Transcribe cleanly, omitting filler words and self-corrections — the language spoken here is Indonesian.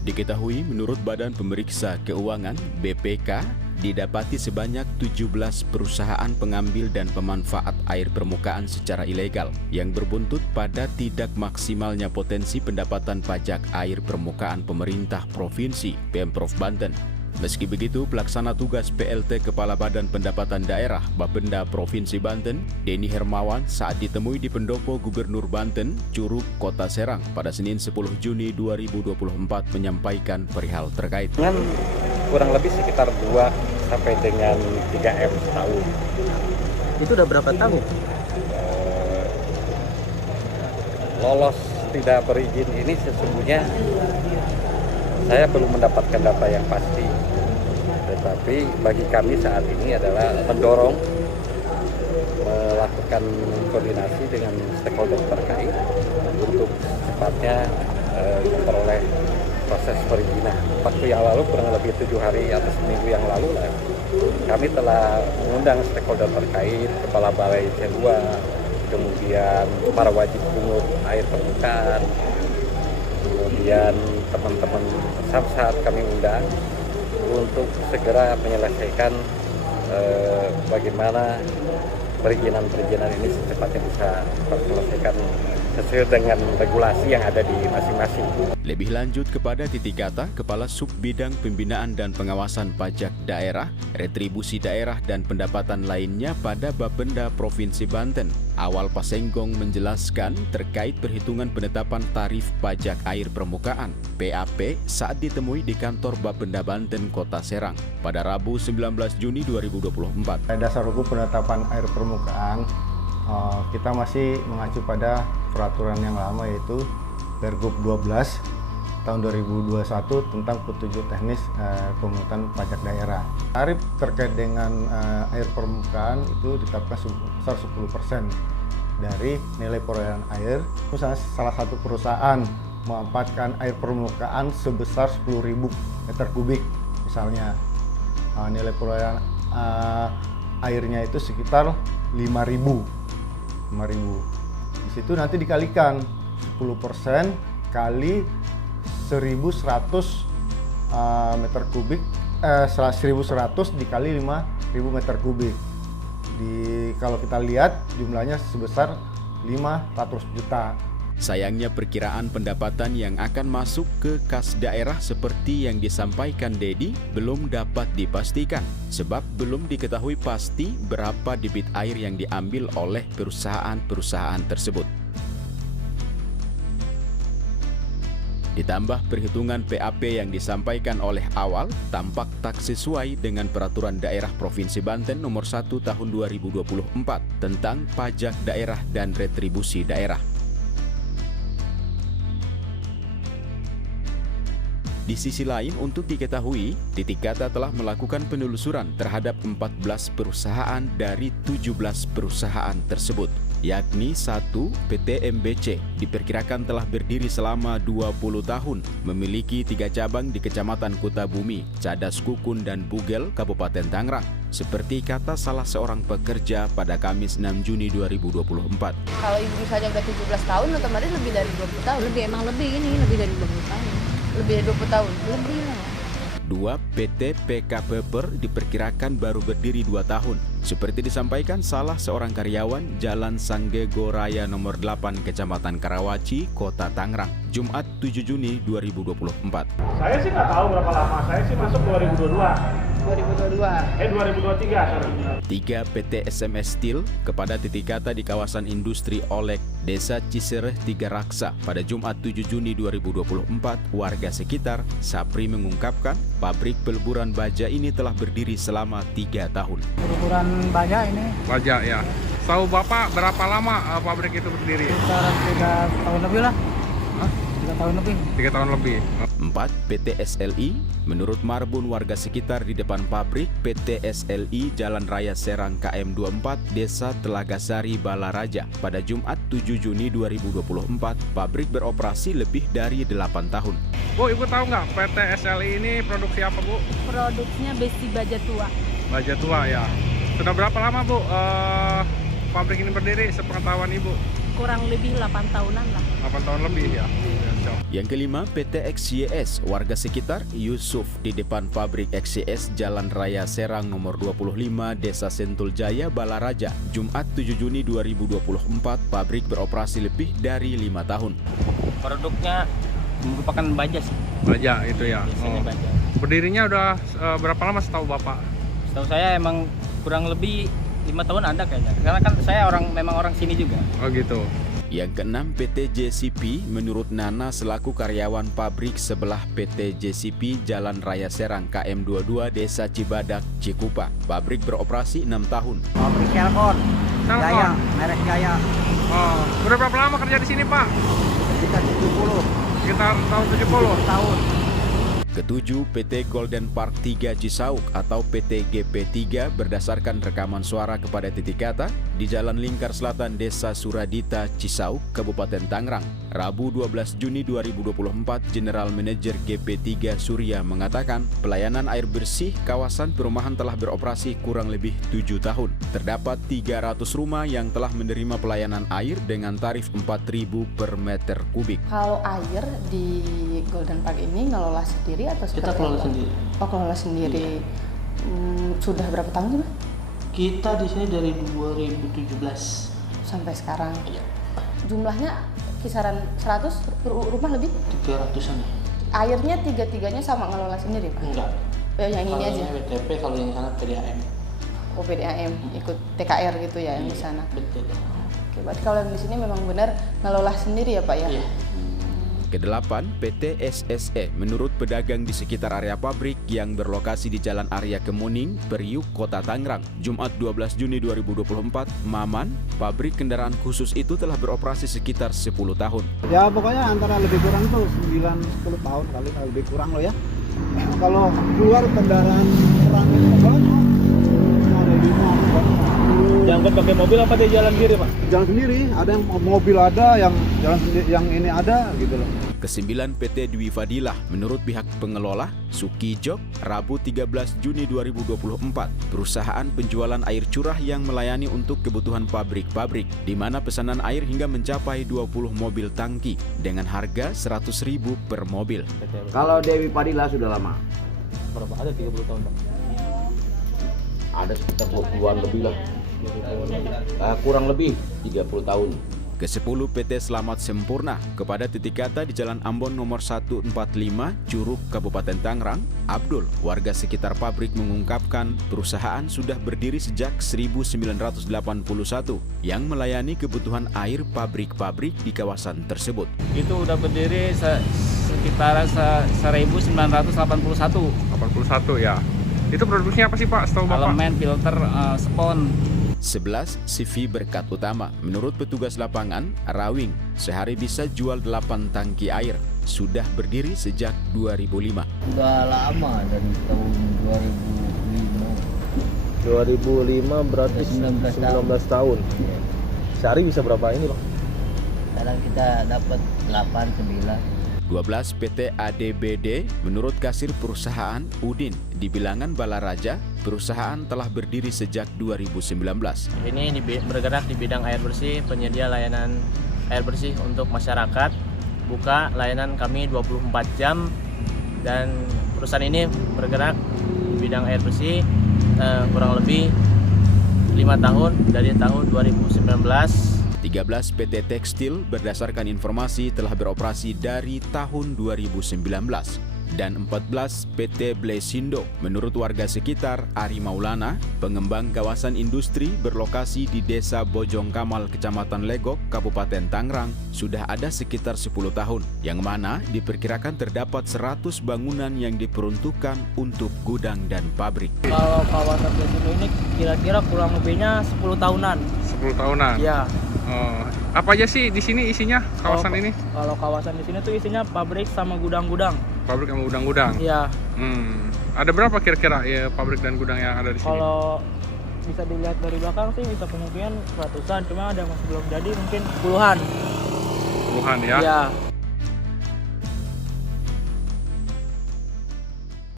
Diketahui menurut Badan Pemeriksa Keuangan (BPK), didapati sebanyak 17 perusahaan pengambil dan pemanfaat air permukaan secara ilegal yang berbuntut pada tidak maksimalnya potensi pendapatan pajak air permukaan pemerintah provinsi Pemprov Banten. Meski begitu, pelaksana tugas PLT Kepala Badan Pendapatan Daerah Bapenda Provinsi Banten, Denny Hermawan, saat ditemui di pendopo Gubernur Banten, Curug, Kota Serang pada Senin 10 Juni 2024 menyampaikan perihal terkait. Dengan kurang lebih sekitar 2 sampai dengan 3 M setahun. Itu udah berapa tahun? Lolos tidak berizin ini sesungguhnya saya belum mendapatkan data yang pasti. Tetapi bagi kami saat ini adalah mendorong melakukan koordinasi dengan stakeholder terkait untuk cepatnya memperoleh proses perizinan. Waktu yang lalu kurang lebih 7 hari atau seminggu yang lalu lah, kami telah mengundang stakeholder terkait, Kepala Balai C2, kemudian para wajib pungut air permukaan, kemudian teman-teman Samsat kami undang untuk segera menyelesaikan bagaimana perizinan ini secepatnya bisa terselesaikan sesuai dengan regulasi yang ada di masing-masing. Lebih lanjut kepada titik kata Kepala Sub Bidang Pembinaan dan Pengawasan Pajak Daerah, Retribusi Daerah dan Pendapatan lainnya pada Bapenda Provinsi Banten, Awal Pasenggong menjelaskan terkait perhitungan penetapan tarif pajak air permukaan (PAP) saat ditemui di kantor Bapenda Banten, Kota Serang pada Rabu 19 Juni 2024. Dasar hukum penetapan air permukaan kita masih mengacu pada peraturan yang lama yaitu Pergub 12 tahun 2021 tentang petunjuk teknis pemungutan pajak daerah. Tarif terkait dengan air permukaan itu ditetapkan sebesar 10% dari nilai perolehan air. Misalnya salah satu perusahaan memanfaatkan air permukaan sebesar 10.000 meter kubik, misalnya nilai perolehan airnya itu sekitar 5.000. Di situ nanti dikalikan 10% kali 1.100 meter kubik, 1.100 dikali 5.000 meter kubik. Kalau kita lihat jumlahnya sebesar 500 juta. Sayangnya perkiraan pendapatan yang akan masuk ke kas daerah seperti yang disampaikan Dedi belum dapat dipastikan sebab belum diketahui pasti berapa debit air yang diambil oleh perusahaan-perusahaan tersebut. Ditambah perhitungan PAP yang disampaikan oleh Awal tampak tak sesuai dengan Peraturan Daerah Provinsi Banten Nomor 1 Tahun 2024 tentang pajak daerah dan retribusi daerah. Di sisi lain, untuk diketahui, titik kata telah melakukan penelusuran terhadap 14 perusahaan dari 17 perusahaan tersebut, yakni 1. PT MBC diperkirakan telah berdiri selama 20 tahun, memiliki 3 cabang di Kecamatan Kutabumi, Cadas Kukun, dan Bugel, Kabupaten Tangerang, seperti kata salah seorang pekerja pada Kamis 6 Juni 2024. Kalau ibu saja udah 17 tahun, otomatis lebih dari 20 tahun. Lebih dari 20 tahun. Lebih dari 20 tahun, lebih lah. 2. PT PK Pepper diperkirakan baru berdiri 2 tahun. Seperti disampaikan salah seorang karyawan Jalan Sanggego Raya nomor 8 Kecamatan Karawaci, Kota Tangerang, Jumat 7 Juni 2024. Saya sih nggak tahu berapa lama, saya sih masuk 2023, 3. PT SMS Steel kepada titik kata di kawasan industri Olek, Desa Cisereh, Tiga Raksa pada Jumat 7 Juni 2024, warga sekitar Sapri mengungkapkan pabrik peleburan baja ini telah berdiri selama 3 tahun. Peleburan baja ini? Baja ya. Tahu Bapak berapa lama pabrik itu berdiri? Sekitar 3 tahun lebih lah. 3 tahun lebih. 3 tahun lebih. 4. PT SLI, menurut Marbun warga sekitar di depan pabrik PT SLI Jalan Raya Serang KM 24 Desa Telaga Sari Balaraja pada Jumat 7 Juni 2024, pabrik beroperasi lebih dari 8 tahun. Bu, Ibu tahu nggak PT SLI ini produksi apa, Bu? Produksinya besi baja tua. Baja tua ya. Sudah berapa lama, Bu, pabrik ini berdiri sepengetahuan Ibu? Kurang lebih 8 tahunan lah. 8 tahun lebih ya. gitu. Yang kelima, PT XYS, warga sekitar Yusuf di depan pabrik XYS Jalan Raya Serang nomor 25 Desa Sentul Jaya, Balaraja, Jumat 7 Juni 2024. Pabrik beroperasi lebih dari 5 tahun. Produknya merupakan baja sih. Baja itu ya. Biasanya baja. Berdirinya udah berapa lama setahu Bapak? Setahu saya emang kurang lebih 5 tahun ada kayaknya. Karena kan saya memang orang sini juga. Oh gitu. Yang keenam, PT JCP. Menurut Nana selaku karyawan pabrik sebelah PT JCP Jalan Raya Serang KM22 Desa Cibadak, Cikupa. Pabrik beroperasi 6 tahun. Pabrik Selkon. Selkon. Merek Jaya. Oh, udah berapa lama kerja di sini, Pak? Sekitar 70 Sekitar tahun 70. tahun. Ketujuh, PT Golden Park 3 Cisauk atau PT GP3 berdasarkan rekaman suara kepada titik kata di Jalan Lingkar Selatan Desa Suradita, Cisauk, Kabupaten Tangerang. Rabu 12 Juni 2024, General Manager GP3 Surya mengatakan pelayanan air bersih kawasan perumahan telah beroperasi kurang lebih 7 tahun. Terdapat 300 rumah yang telah menerima pelayanan air dengan tarif 4.000 per meter kubik. Kalau air di Golden Park ini ngelola sendiri atau seperti Kita kelola apa? sendiri. Oh, kelola sendiri. Sudah berapa tahun sih, Mas? Kita di sini dari 2017. Sampai sekarang. Iya. Jumlahnya kisaran 100 rumah lebih. 300-an. Airnya tiga-tiganya sama ngelola sendiri, Pak? Enggak. Yang ini Kalau aja. ini WTP, kalau yang sana PDAM. Oh, PDAM, ikut TKR gitu ya yang di sana. Betul. Oke, berarti kalau yang di sini memang benar ngelola sendiri ya, Pak ya? Iya. Kedelapan, PT SSE. Menurut pedagang di sekitar area pabrik yang berlokasi di Jalan Arya Kemuning, Periuk, Kota Tangerang, Jumat 12 Juni 2024, Maman, pabrik kendaraan khusus itu telah beroperasi sekitar 10 tahun. Ya pokoknya antara lebih kurang tuh 9-10 tahun kali lebih kurang loh ya. Kalau keluar kendaraan perang itu banyak. Ada 5. Diangkut pakai mobil apa di jalan sendiri, Pak? Jalan sendiri, ada yang mobil ada, yang jalan sendiri, yang ini ada gitu loh. Kesembilan, PT Dwi Fadilah. Menurut pihak pengelola, Sukijok, Rabu 13 Juni 2024, perusahaan penjualan air curah yang melayani untuk kebutuhan pabrik-pabrik, di mana pesanan air hingga mencapai 20 mobil tangki dengan harga 100.000 per mobil. Kalau Dewi Padilla sudah lama. Berapa? Ada 30 tahun, Pak. Ada sekitar 20-an lebih lah. Kurang lebih 30 tahun. Ke-10, PT Selamat Sempurna. Kepada titik kata di Jalan Ambon nomor 145, Curug, Kabupaten Tangerang, Abdul, warga sekitar pabrik mengungkapkan perusahaan sudah berdiri sejak 1981 yang melayani kebutuhan air pabrik-pabrik di kawasan tersebut. Itu udah berdiri sekitar 1981. 81 ya. Itu produksinya apa sih, Pak, setahu Bapak? Elemen, filter, spon. 11, CV Berkat Utama. Menurut petugas lapangan, Rawing sehari bisa jual 8 tangki air. Sudah berdiri sejak 2005. Udah lama dari tahun 2005. 2005 berarti 19 tahun. Ya. Sehari bisa berapa ini, Pak? Sekarang kita dapat 8-9. 12, PT ADBD. Menurut kasir perusahaan Udin di bilangan Balaraja, perusahaan telah berdiri sejak 2019. Ini bergerak di bidang air bersih, penyedia layanan air bersih untuk masyarakat. Buka layanan kami 24 jam dan perusahaan ini bergerak di bidang air bersih kurang lebih 5 tahun dari tahun 2019. 13, PT Tekstil berdasarkan informasi telah beroperasi dari tahun 2019. Dan 14, PT Blesindo. Menurut warga sekitar, Ari Maulana, pengembang kawasan industri berlokasi di Desa Bojong Kamal, Kecamatan Legok, Kabupaten Tangerang, sudah ada sekitar 10 tahun, yang mana diperkirakan terdapat 100 bangunan yang diperuntukkan untuk gudang dan pabrik. Kalau kawasan Blesindo ini kira-kira kurang lebihnya 10 tahunan. 10 tahunan. Iya. Oh, apa aja sih di sini isinya kawasan ini? Kalau kawasan di sini tuh isinya pabrik sama gudang-gudang. Pabrik sama gudang-gudang. Iya. Ada berapa kira-kira ya pabrik dan gudang yang ada di sini? Kalau bisa dilihat dari belakang sih bisa kemungkinan ratusan, cuma ada yang masih belum jadi, mungkin puluhan. Puluhan ya? Iya.